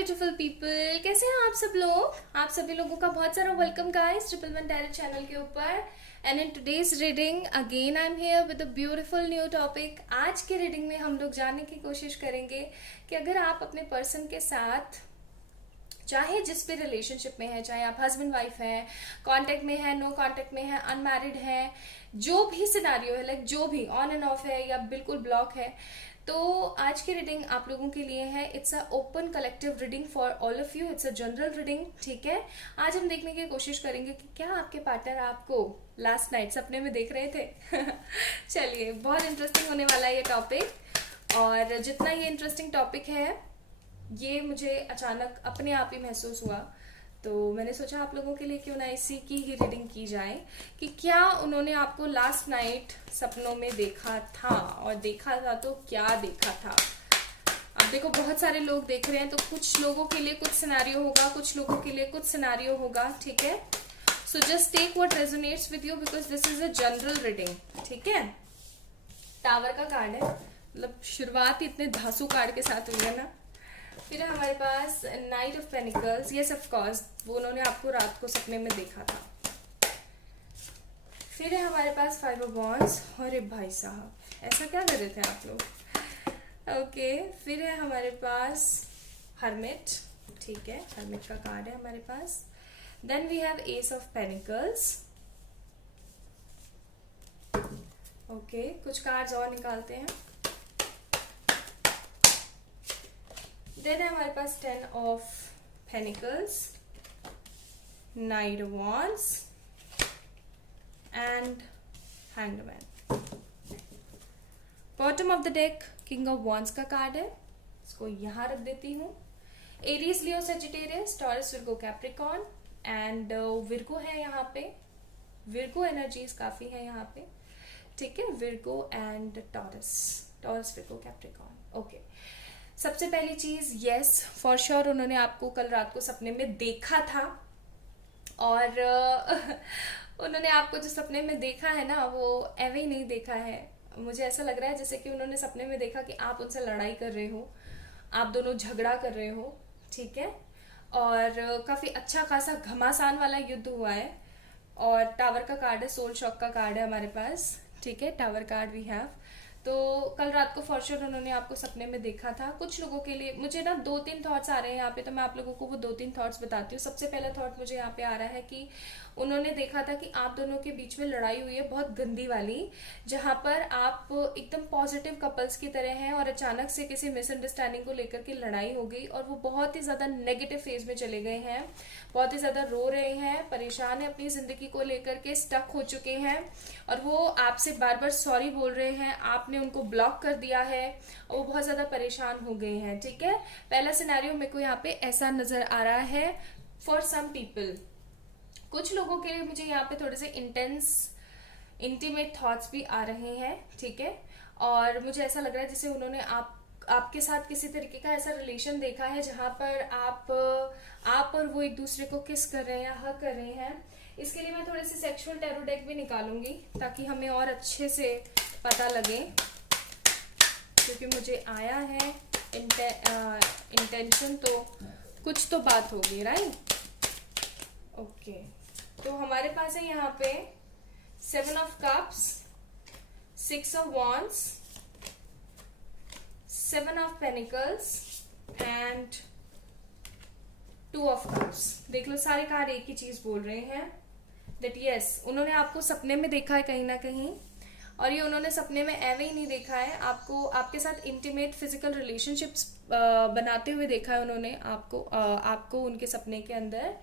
Beautiful people, कैसे हैं आप सब लोग। आप सभी लोगों का बहुत सारा welcome guys triple one tarot channel के ऊपर। And in today's reading again I am here with a beautiful new topic. आज की रीडिंग में हम लोग जानने की कोशिश करेंगे कि अगर आप अपने पर्सन के साथ चाहे जिस भी रिलेशनशिप में है, चाहे आप हस्बैंड वाइफ हैं, कांटेक्ट में है, नो कांटेक्ट में है, अनमैरिड है, जो भी सिनारियो है, लाइक जो भी ऑन एंड ऑफ है या बिल्कुल ब्लॉक है, तो आज की रीडिंग आप लोगों के लिए है। It's a open collective reading for all of you. It's a general reading, ठीक है। आज हम देखने की कोशिश करेंगे कि क्या आपके पार्टनर आपको लास्ट नाइट सपने में देख रहे थे। चलिए, बहुत इंटरेस्टिंग होने वाला है ये टॉपिक। और जितना ये इंटरेस्टिंग टॉपिक है, ये मुझे अचानक अपने आप ही महसूस हुआ, तो मैंने सोचा आप लोगों के लिए क्यों ना इसी की ही रीडिंग की जाए कि क्या उन्होंने आपको लास्ट नाइट सपनों में देखा था, और देखा था तो क्या देखा था। अब देखो, बहुत सारे लोग देख रहे हैं, तो कुछ लोगों के लिए कुछ सिनेरियो होगा, कुछ लोगों के लिए कुछ सिनेरियो होगा, ठीक है। So just take what resonates with you because this is a general reading, ठीक है। टावर का कार्ड है, मतलब शुरुआत ही इतने धांसू कार्ड के साथ हुई है ना। फिर है हमारे पास knight of pentacles. Yes of course, वो उन्होंने आपको रात को सपने में देखा था। फिर है हमारे पास फाइव ऑफ वॉन्ड्स। अरे भाई साहब, ऐसा क्या कर रहे थे आप लोग। ओके, फिर है हमारे पास हर्मिट, ठीक है, हर्मिट का कार्ड है हमारे पास। Then we have ace of pentacles. Okay, कुछ कार्ड्स और निकालते हैं। देन है हमारे पास ten of pentacles, knight of wands and hanged man. Bottom of the deck king of wands का कार्ड है, इसको यहां रख देती हूँ। Aries, Leo, Sagittarius, Taurus, Virgo, Capricorn and Virgo है यहाँ पे। विर्गो एनर्जीज काफी है यहाँ पे, ठीक है। Virgo and taurus, taurus, Virgo, Capricorn. Okay, सबसे पहली चीज, यस फॉर श्योर उन्होंने आपको कल रात को सपने में देखा था। और उन्होंने आपको जो सपने में देखा है ना, वो एवे ही नहीं देखा है। मुझे ऐसा लग रहा है जैसे कि उन्होंने सपने में देखा कि आप उनसे लड़ाई कर रहे हो, आप दोनों झगड़ा कर रहे हो, ठीक है। और काफी अच्छा खासा घमासान वाला युद्ध हुआ है। और टावर का कार्ड है, सोल शॉक का कार्ड है हमारे पास, ठीक है। Tower card we have. तो कल रात को फॉर श्योर उन्होंने आपको सपने में देखा था। कुछ लोगों के लिए मुझे ना 2-3 थॉट्स आ रहे हैं यहाँ पे, तो मैं आप लोगों को वो 2-3 थॉट्स बताती हूँ। सबसे पहला थॉट मुझे यहाँ पे आ रहा है कि उन्होंने देखा था कि आप दोनों के बीच में लड़ाई हुई है, बहुत गंदी वाली, जहां पर आप एकदम पॉजिटिव कपल्स की तरह हैं और अचानक से किसी मिसअंडरस्टैंडिंग को लेकर के लड़ाई हो गई और वो बहुत ही ज्यादा नेगेटिव फेज में चले गए हैं, बहुत ही ज्यादा रो रहे हैं, परेशान है अपनी जिंदगी को लेकर के, स्टक हो चुके हैं और वो आपसे बार बार सॉरी बोल रहे हैं। आपने उनको ब्लॉक कर दिया है और वो बहुत ज्यादा परेशान हो गए हैं, ठीक है। पहला सिनेरियो मेरे को यहाँ पे ऐसा नजर आ रहा है फॉर सम पीपल। कुछ लोगों के लिए मुझे यहाँ पे थोड़े से इंटेंस इंटीमेट थॉट्स भी आ रहे हैं, ठीक है। और मुझे ऐसा लग रहा है जैसे उन्होंने आपके साथ किसी तरीके का ऐसा रिलेशन देखा है जहां पर आप और वो एक दूसरे को किस कर रहे हैं या हग कर रहे हैं। इसके लिए मैं थोड़े से सेक्सुअल टैरो डेक भी निकालूंगी ताकि हमें और अच्छे से पता लगे, क्योंकि मुझे आया है इंटेंशन, तो कुछ तो बात होगी, राइट। ओके, तो हमारे पास है यहाँ पे 7 of cups, 6 of wands, 7 of pentacles and 2 of cups. देख लो, सारे कार्ड एक ही चीज बोल रहे हैं, दैट यस उन्होंने आपको सपने में देखा है कहीं ना कहीं। और ये उन्होंने सपने में एवे ही नहीं देखा है, आपको आपके साथ इंटीमेट फिजिकल रिलेशनशिप्स बनाते हुए देखा है उन्होंने आपको उनके सपने के अंदर।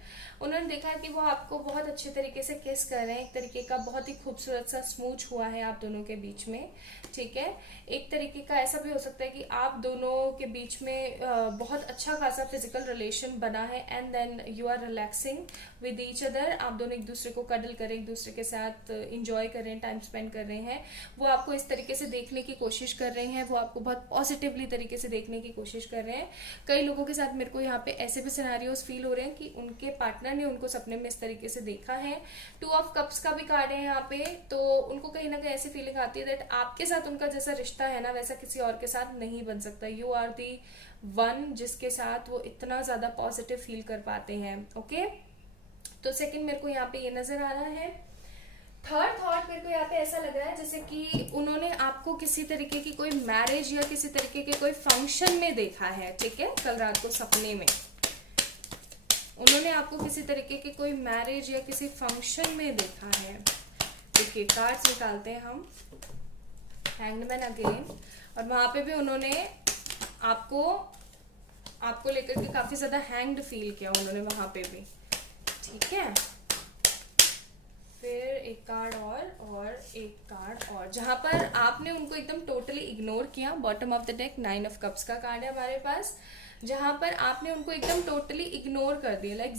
उन्होंने देखा है कि वो आपको बहुत अच्छे तरीके से किस कर रहे हैं, एक तरीके का बहुत ही खूबसूरत सा स्मूच हुआ है आप दोनों के बीच में, ठीक है। एक तरीके का ऐसा भी हो सकता है कि आप दोनों के बीच में बहुत अच्छा खासा फिजिकल रिलेशन बना है and then you are relaxing with each other. आप दोनों एक दूसरे को कडल करें, एक दूसरे के साथ इंजॉय कर रहे हैं, टाइम स्पेंड कर रहे हैं। वो आपको इस तरीके से देखने की कोशिश कर रहे हैं, वो आपको बहुत पॉजिटिवली तरीके से देखने की कोशिश कोशिश कर रहे हैं। कई लोगों के साथ मेरे को यहाँ पे ऐसे भी सिनेरियोस फील हो रहे हैं कि उनके पार्टनर ने उनको सपने में इस तरीके से देखा है। 2 ऑफ कप्स का भी कार्ड है यहाँ पे, तो उनको कहीं ना कहीं ऐसी फीलिंग आती है दैट आपके साथ उनका जैसा रिश्ता है ना वैसा किसी और के साथ नहीं बन सकता। यू आर दी वन जिसके साथ वो इतना ज्यादा पॉजिटिव फील कर पाते हैं। ओके, तो सेकंड मेरे को यहाँ पे ये नजर आ रहा है। थर्ड थॉट मेरे को यहाँ पे ऐसा लग रहा है जैसे कि उन्होंने आपको किसी तरीके की कोई मैरिज या किसी तरीके के कोई फंक्शन में देखा है, ठीक है, कल रात को सपने में उन्होंने आपको किसी तरीके के कोई मैरिज या किसी फंक्शन में देखा है। देखिए कार्ड्स निकालते हैं हम, हैंग्ड मैन अगेन, और वहां पे भी उन्होंने आपको लेकर के काफी ज्यादा हैंग्ड फील किया उन्होंने वहां पे भी, ठीक है। फिर एक कार्ड और एक कार्ड और, जहां पर आपने उनको एकदम टोटली इग्नोर किया। Bottom of the deck 9 of cups का कार्ड है हमारे पास, जहां पर आपने उनको एकदम टोटली इग्नोर कर दिया, लाइक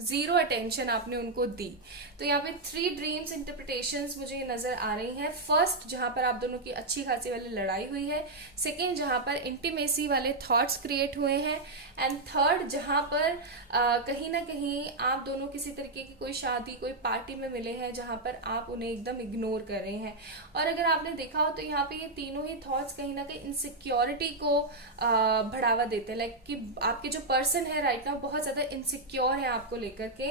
जीरो अटेंशन आपने उनको दी। तो यहाँ पे 3 ड्रीम्स इंटरप्रिटेशंस मुझे नजर आ रही हैं। फर्स्ट जहां पर आप दोनों की अच्छी खासी वाली लड़ाई हुई है, सेकेंड जहां पर इंटीमेसी वाले थॉट्स क्रिएट हुए हैं, एंड थर्ड जहां पर कहीं ना कहीं आप दोनों किसी तरीके की कोई शादी कोई पार्टी में मिले हैं जहां पर आप उन्हें एकदम इग्नोर कर रहे हैं। और अगर आपने देखा हो तो यहाँ पे ये तीनों ही थॉट्स कहीं ना कहीं इनसिक्योरिटी को बढ़ावा देते हैं, लाइक कि आपके जो पर्सन है राइट नाउ बहुत ज्यादा इनसिक्योर है आपको लेकर के,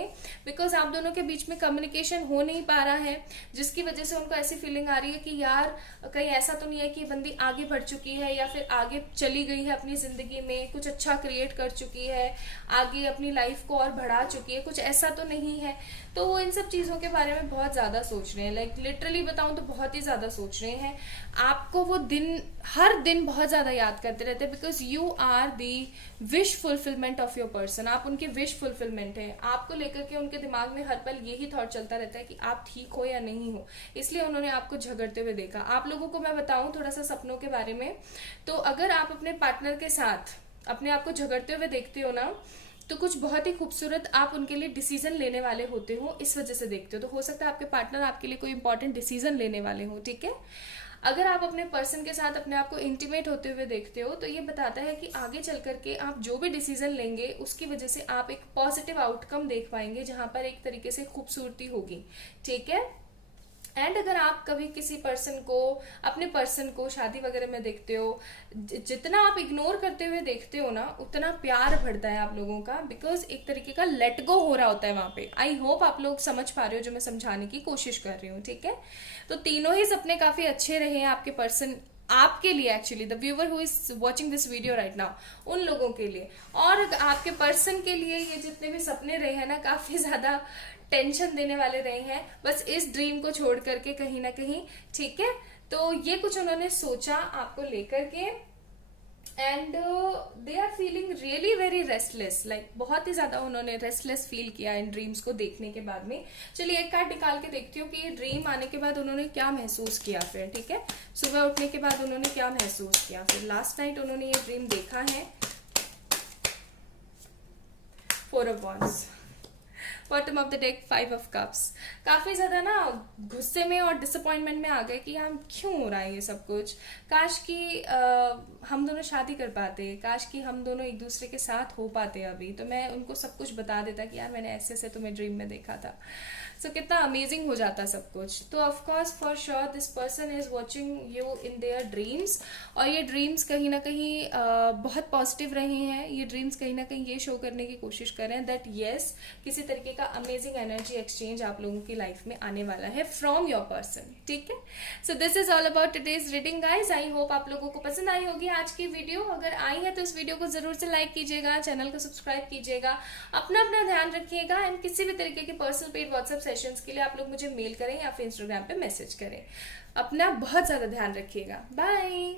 बिकॉज आप दोनों के बीच में कम्युनिकेशन हो नहीं पा रहा है, जिसकी वजह से उनको ऐसी फीलिंग आ रही है कि यार कहीं ऐसा तो नहीं है कि बंदी आगे बढ़ चुकी है या फिर आगे चली गई है अपनी जिंदगी में, कुछ अच्छा क्रिएट कर चुकी है, आगे अपनी लाइफ को और बढ़ा चुकी है, कुछ ऐसा तो नहीं है। तो वो इन सब चीजों के बारे में बहुत ज्यादा सोच रहे हैं, लाइक लिटरली बताऊं तो बहुत ही ज्यादा सोच रहे हैं। आपको वो दिन हर दिन बहुत ज्यादा याद करते रहते हैं, because you are the wish fulfilment of your person. आप उनकी विश फुलफिलमेंट है, आपको लेकर के उनके दिमाग में हर पल यही थॉट चलता रहता है कि आप ठीक हो या नहीं हो, इसलिए उन्होंने आपको झगड़ते हुए देखा। आप लोगों को मैं बताऊं थोड़ा सा सपनों के बारे में, तो अगर आप अपने पार्टनर के साथ अपने आप को झगड़ते हुए देखते हो ना, तो कुछ बहुत ही खूबसूरत आप उनके लिए डिसीजन लेने वाले होते हो, इस वजह से देखते हो। तो हो सकता है आपके पार्टनर आपके लिए कोई इंपॉर्टेंट डिसीजन लेने वाले हो, ठीक है। अगर आप अपने पर्सन के साथ अपने आप को इंटीमेट होते हुए देखते हो तो ये बताता है कि आगे चल करके आप जो भी डिसीजन लेंगे उसकी वजह से आप एक पॉजिटिव आउटकम देख पाएंगे, जहां पर एक तरीके से खूबसूरती होगी, ठीक है। एंड अगर आप कभी किसी पर्सन को अपने पर्सन को शादी वगैरह में देखते हो, जितना आप इग्नोर करते हुए देखते हो ना उतना प्यार बढ़ता है आप लोगों का, बिकॉज एक तरीके का लेट गो हो रहा होता है वहां पे। आई होप आप लोग समझ पा रहे हो जो मैं समझाने की कोशिश कर रही हूँ, ठीक है। तो तीनों ही सपने काफी अच्छे रहे हैं आपके पर्सन आपके लिए, actually the viewer who is watching this video right now, उन लोगों के लिए। और आपके पर्सन के लिए ये जितने भी सपने रहे हैं ना काफी ज्यादा टेंशन देने वाले रहे हैं, बस इस ड्रीम को छोड़ करके कहीं ना कहीं, ठीक है। तो ये कुछ उन्होंने सोचा आपको लेकर के, and they are feeling really very restless, like बहुत ही ज्यादा उन्होंने रेस्टलेस फील किया इन ड्रीम्स को देखने के बाद में। चलिए एक कार्ड निकाल के देखती हूँ कि ये ड्रीम आने के बाद उन्होंने क्या महसूस किया फिर, ठीक है। सुबह उठने के बाद उन्होंने क्या महसूस किया, फिर लास्ट नाइट उन्होंने ये ड्रीम देखा है। 4 of wands, bottom of the deck 5 of cups. काफी ज्यादा ना गुस्से में और डिसअपॉइंटमेंट में आ गए कि यार क्यों हो रहा है ये सब कुछ, काश कि हम दोनों शादी कर पाते, काश कि हम दोनों एक दूसरे के साथ हो पाते अभी, तो मैं उनको सब कुछ बता देता कि यार मैंने ऐसे ऐसे तुम्हें ड्रीम में देखा था। सो कितना अमेजिंग हो जाता सब कुछ। तो of course for sure this person is watching you in their dreams, और ये ड्रीम्स कहीं ना कहीं बहुत पॉजिटिव रहे हैं। ये ड्रीम्स कहीं ना कहीं ये शो करने की कोशिश कर रहे हैं दैट येस किसी तरीके का अमेजिंग एनर्जी एक्सचेंज आप लोगों की लाइफ में आने वाला है फ्रॉम योर पर्सन, ठीक है। So this is all about today's reading guys. I hope आप लोगों को पसंद आई होगी आज की वीडियो। अगर आई है तो इस वीडियो को जरूर से लाइक कीजिएगा, चैनल को सब्सक्राइब कीजिएगा, अपना ध्यान रखिएगा, एंड किसी भी तरीके के पर्सनल पेड व्हाट्सएप सेशंस के लिए आप लोग मुझे मेल करें या फिर इंस्टाग्राम पे मैसेज करें। अपना बहुत ज्यादा ध्यान रखिएगा। बाय।